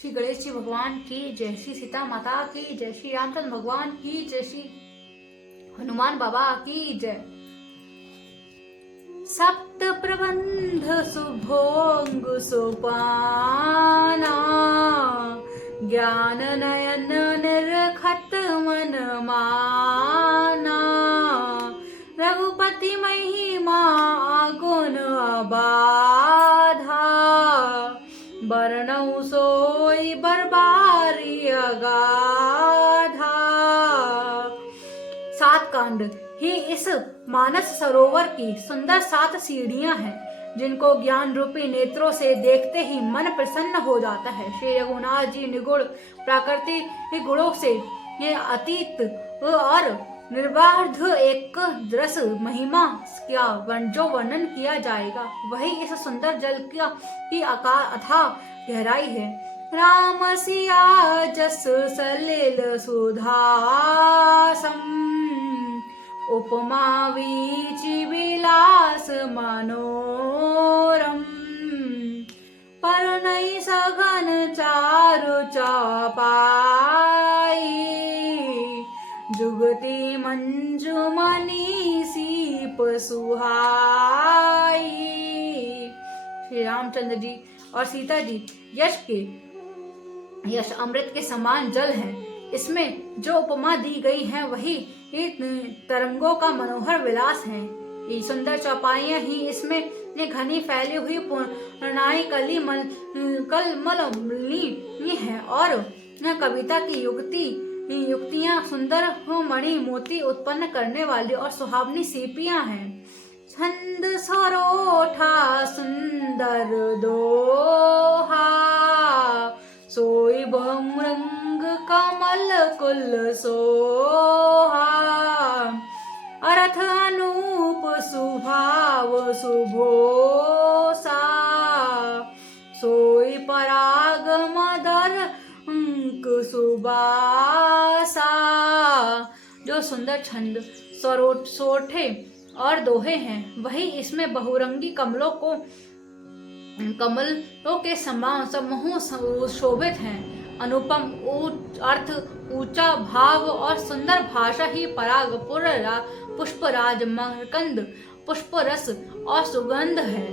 श्री गणेश जी भगवान की जय, श्री सीता माता की जय, श्री रामचंद्र भगवान की जय, श्री हनुमान बाबा की जय। सप्त प्रबंध सुभोंग सुपाना, ज्ञान नयन निर्खत मन माना, रघुपति महिमा गुण अबाधा, बरनऊ सोई बरबारी अगाधा। सात कांड ही इस मानस सरोवर की सुंदर 7 सीढ़ियां हैं, जिनको ज्ञान रूपी नेत्रों से देखते ही मन प्रसन्न हो जाता है। श्री रघुनाथ जी निगुण प्राकृतिक गुणों से ये अतीत और निर्बाध एक रस महिमा का जो वर्णन किया जाएगा, वही इस सुंदर जल की अथाह गहराई है। राम सिया जस सलिल सुधासम, उपमा वीचि विलास मनोरम, परनई सघन चारु चौपाई, जुगति मंजुमणि सीप सुहाई। श्री रामचंद्र जी और सीता जी यश अमृत के समान जल हैं। इसमें जो उपमा दी गई है वही तरंगों का मनोहर विलास है। ये सुंदर चौपाइयां ही इसमें घनी फैली हुई पूर्णाई कलमली है, और कविता की युक्तियां सुंदर मणि मोती उत्पन्न करने वाली और सुहावनी सीपियां हैं। छंद सरोठा सुंदर दोहा, सोई बहुरंग कमल कुल सोहा, अर्थ अनूप सुभाव सुभोसा, सोई पराग मदर अंक सुबासा। जो सुंदर छंद सोठे और दोहे हैं, वही इसमें बहुरंगी कमलों के समान समूह शोभित हैं। अनुपम अर्थ, ऊंचा भाव और सुंदर भाषा ही पराग पुष्पराज मकरंद पुष्परस और सुगंध है।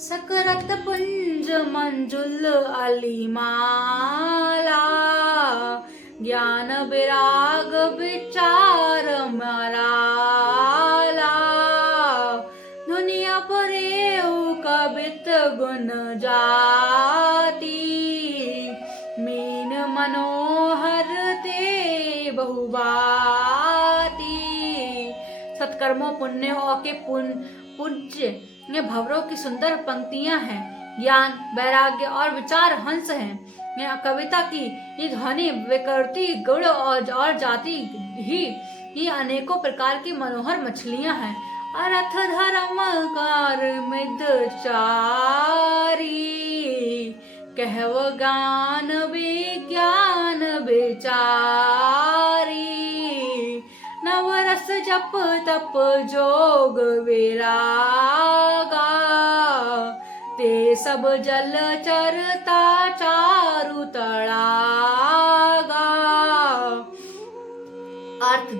सकरत पुंज मंजुल अलीमाला, ज्ञान विराग विचार मराला, दुनिया परेऊ कवित गुण जाति, मीन मनोहर ते बहुबाती। सत्कर्मों पुण्यों के पूज्य भवरों की सुंदर पंक्तियां हैं। ज्ञान वैराग्य और विचार हंस हैं। कविता की ये ध्वनि विकृति गुण और जाति ही अनेकों प्रकार की मनोहर मछलियां हैं। अर्थ धर्म कार मिद चारी, कहव ज्ञान विज्ञान विचारी, नवरस जप तप जोग विरागा, ते सब जल चरता चारु तड़ागा। अर्थ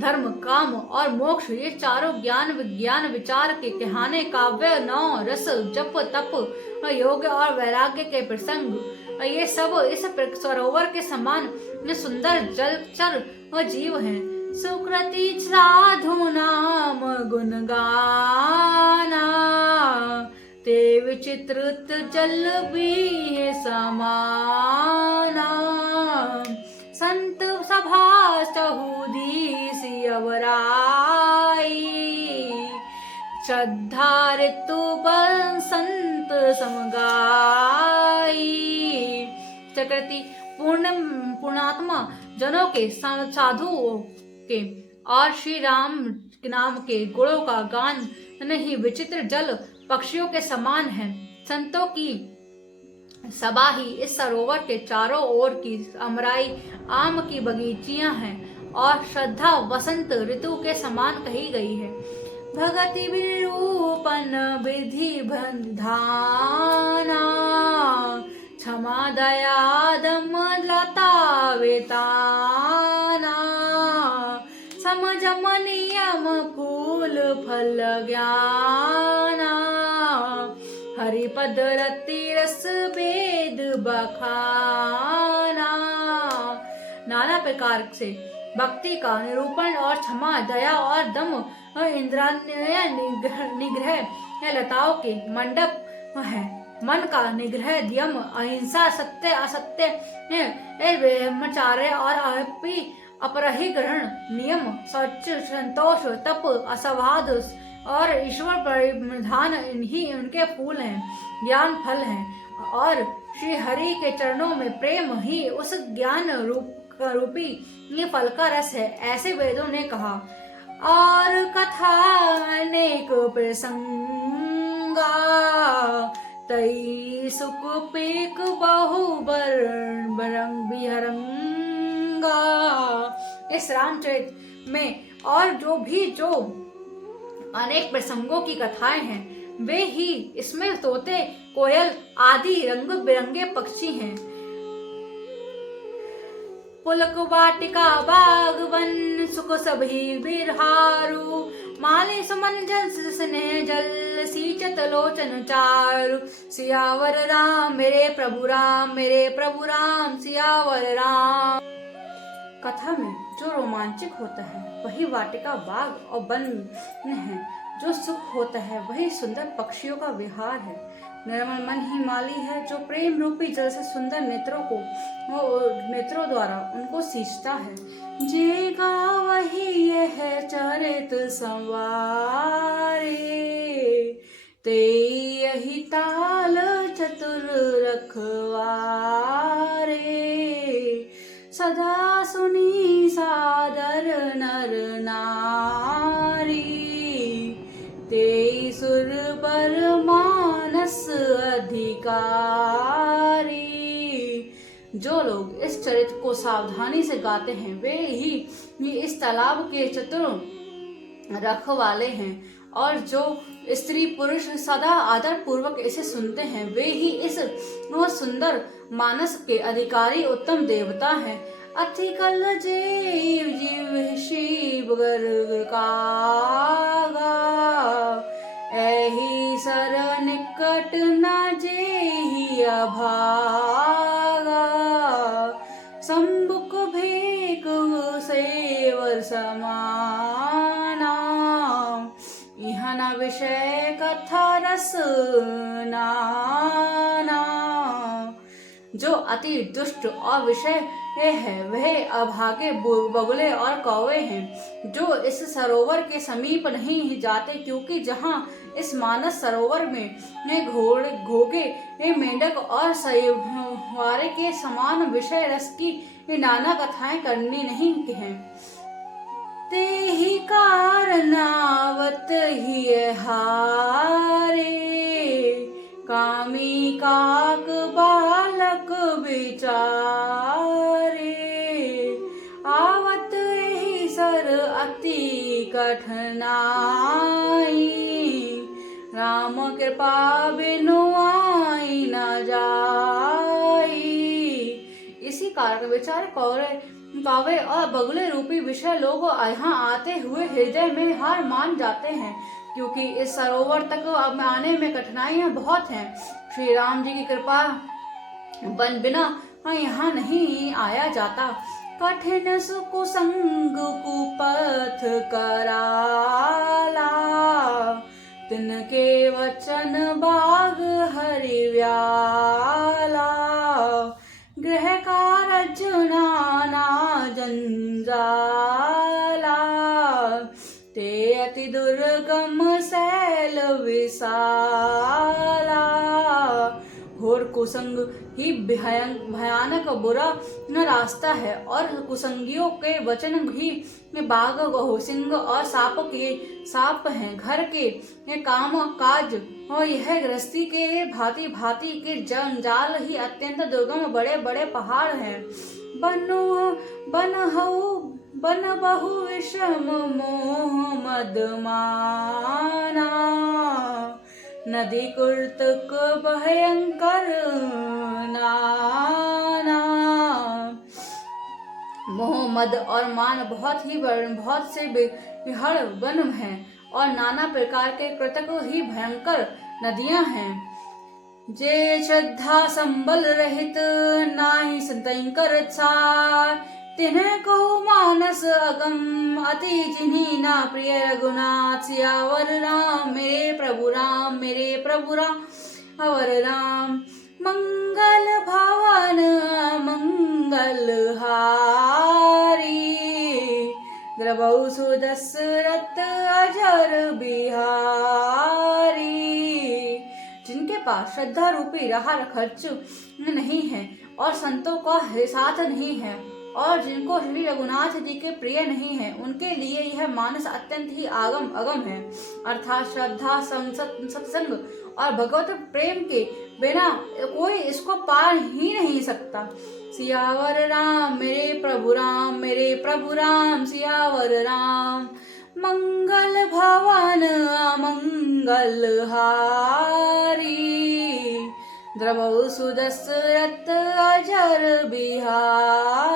धर्म काम और मोक्ष ये चारों ज्ञान विज्ञान विचार के कहने काव्य नौ रस जप तप योग और वैराग्य के प्रसंग, ये सब इस सरोवर के समान सुंदर जलचर जीव हैं। सुकृति साधु नाम गुण गाना, ते विचित्रित जल भी समाना, संत सभा चहुदीस अवराई, श्रद्धा ऋतु संत समगाई। चक्रती पूर्णात्मा जनों के साधुओं के और श्री राम नाम के गुणों का गान नहीं विचित्र जल पक्षियों के समान है। संतों की सभा ही इस सरोवर के चारों ओर की अमराई आम की बगीचियां हैं और श्रद्धा वसंत ऋतु के समान कही गई है। भगति विरूपन विधि बंधाना, दयादम लता वेताना समझम नियम फूल फल ज्ञाना हरिपद रति रस वेद बखाना। नाना प्रकार से भक्ति का निरूपण और क्षमा दया और दम इंद्रिय निग्रह लताओं के मंडप है। मन का निग्रह यम अहिंसा सत्य असत्य ब्रह्मचार्य और अपरिग्रहण नियम सच संतोष तप असवाद और ईश्वर परिधान इन्हीं उनके फूल हैं, ज्ञान फल हैं और श्री हरि के चरणों में प्रेम ही उस ज्ञान रूपी ये फल का रस है। ऐसे वेदों ने कहा। और कथा अनेक प्रसंगा तई सुख पीक बहु बरंग बिहरंगा। इस रामचरित में और जो अनेक प्रसंगों की कथाएं हैं वे ही इसमें तोते कोयल आदि रंग बिरंगे पक्षी हैं। पुलक वाटिका बाग वन सुख सभी बिरहारू माली सुमन जल स्नेह जल सींचत लोचन चारु सियावर राम मेरे प्रभु राम सियावर राम। कथा में जो रोमांचक होता है वही वाटिका बाग और वन है, जो सुख होता है वही सुंदर पक्षियों का विहार है। निर्मल मन ही माली है जो प्रेम रूपी जल से सुंदर नेत्रों द्वारा उनको सींचता है। जे वही यह चरित संवारे ते यही ताल चतुर रखवारे सदा सुनी सादर नर नारी ते सुर पर मानस अधिकारी। जो लोग इस चरित्र को सावधानी से गाते हैं वे ही इस तालाब के चतुर रखवाले हैं और जो स्त्री पुरुष सदा आदर पूर्वक इसे सुनते हैं वे ही इस सुंदर मानस के अधिकारी उत्तम देवता हैं। अथिकल जीव जीव शिव गर्ग कागा एही सर निकट न जेहि अभागा संबुक भेक सेवर समाना यहाँ न विषय कथा रस नाना। जो अति दुष्ट और विषय है वह अभागे बगुले और कौवे हैं जो इस सरोवर के समीप नहीं जाते, क्योंकि जहाँ इस मानस सरोवर में घोगे मेंढक और सयवारे के समान विषय रस की नाना कथाएं करनी नहीं है। ते ही कारणावत ही हारे कामी काक बालक बिचारे आवत ही सर अति कठिनाई राम कृपा बिनु आई न जाई। इसी कारण बेचारे कौवे और बगुले रूपी विषय लोग यहाँ आते हुए हृदय में हार मान जाते हैं, क्योंकि इस सरोवर तक अब आने में कठिनाइयां बहुत हैं। श्री राम जी की कृपा बिना यहाँ नहीं आया जाता। कठिन सुकुसंग कुपथ कराला तिनके वचन बाग हरिव्याला गृह कारज नाना जंजाला ते अति दुर्गम शैल विशाला। घोर कुसंग ही भयानक बुरा न रास्ता है और कुसंगियों के वचन भी बाघ सिंह और साप हैं। घर के काम काज और यह गृहस्थी के भांति भांति के जंजाल ही अत्यंत दुर्गम बड़े बड़े पहाड़ हैं। बन बहु विषम मोह मदमाना नदी कुर्तक भयंकर ना मद और मान बहुत से विहड़ वन हैं और नाना प्रकार के कृतक ही भयंकर नदियां हैं। जे श्रद्धा संबल रहित नाही संतई करत सार, तिन्ह को मानस अगम अति जिन्ही ना प्रिय रघुनाथ। सियावर राम मेरे प्रभु राम, मेरे प्रभु राम अवर राम। मंगल भवन मंगल हारी, द्रवहु सुदशरथ अजर बिहारी। जिनके पास श्रद्धा रूपी राह खर्च नहीं है और संतों का साथ नहीं है और जिनको श्री रघुनाथ जी के प्रिय नहीं है, उनके लिए यह मानस अत्यंत ही अगम है। अर्थात श्रद्धा सत्संग और भगवत प्रेम के बिना कोई इसको पार ही नहीं सकता। सियावर राम मेरे प्रभु राम, मेरे प्रभु राम सियावर राम। मंगल भवन अमंगल हारी, द्रवहु सुदशरथ अजर बिहारी।